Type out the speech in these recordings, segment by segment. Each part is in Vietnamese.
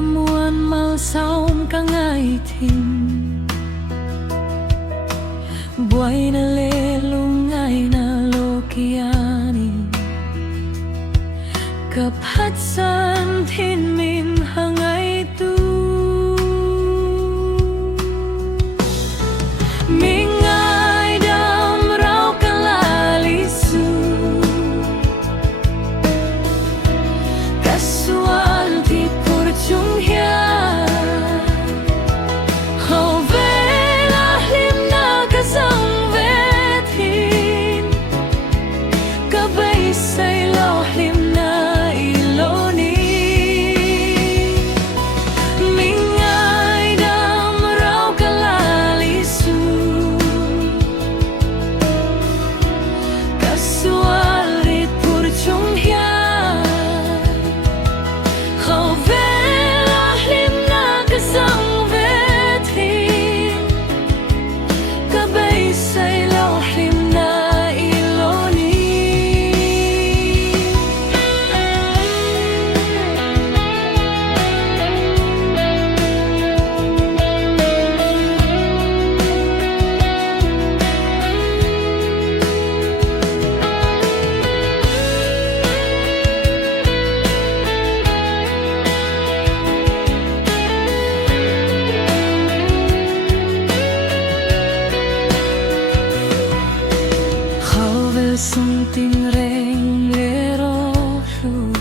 muôn màu sao cả ngày thình buổi na lê lung ngày na lô kiani cặp hát san thiên min hàng ngày tu mình ai đam rau cả la li su casual thì por chung hia hầu về là lim na cả sang về thiên cả bay say lo lim na ilo ni mình ai đam rau cả la li su casual thì por chung hia sung tin reng le ro lu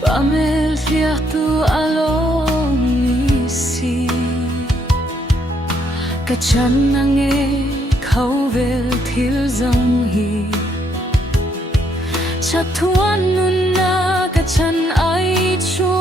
pa mel fiat tu along si ka chan nange khâu vel thil zong hi cha thuan nun na ka chan ai chu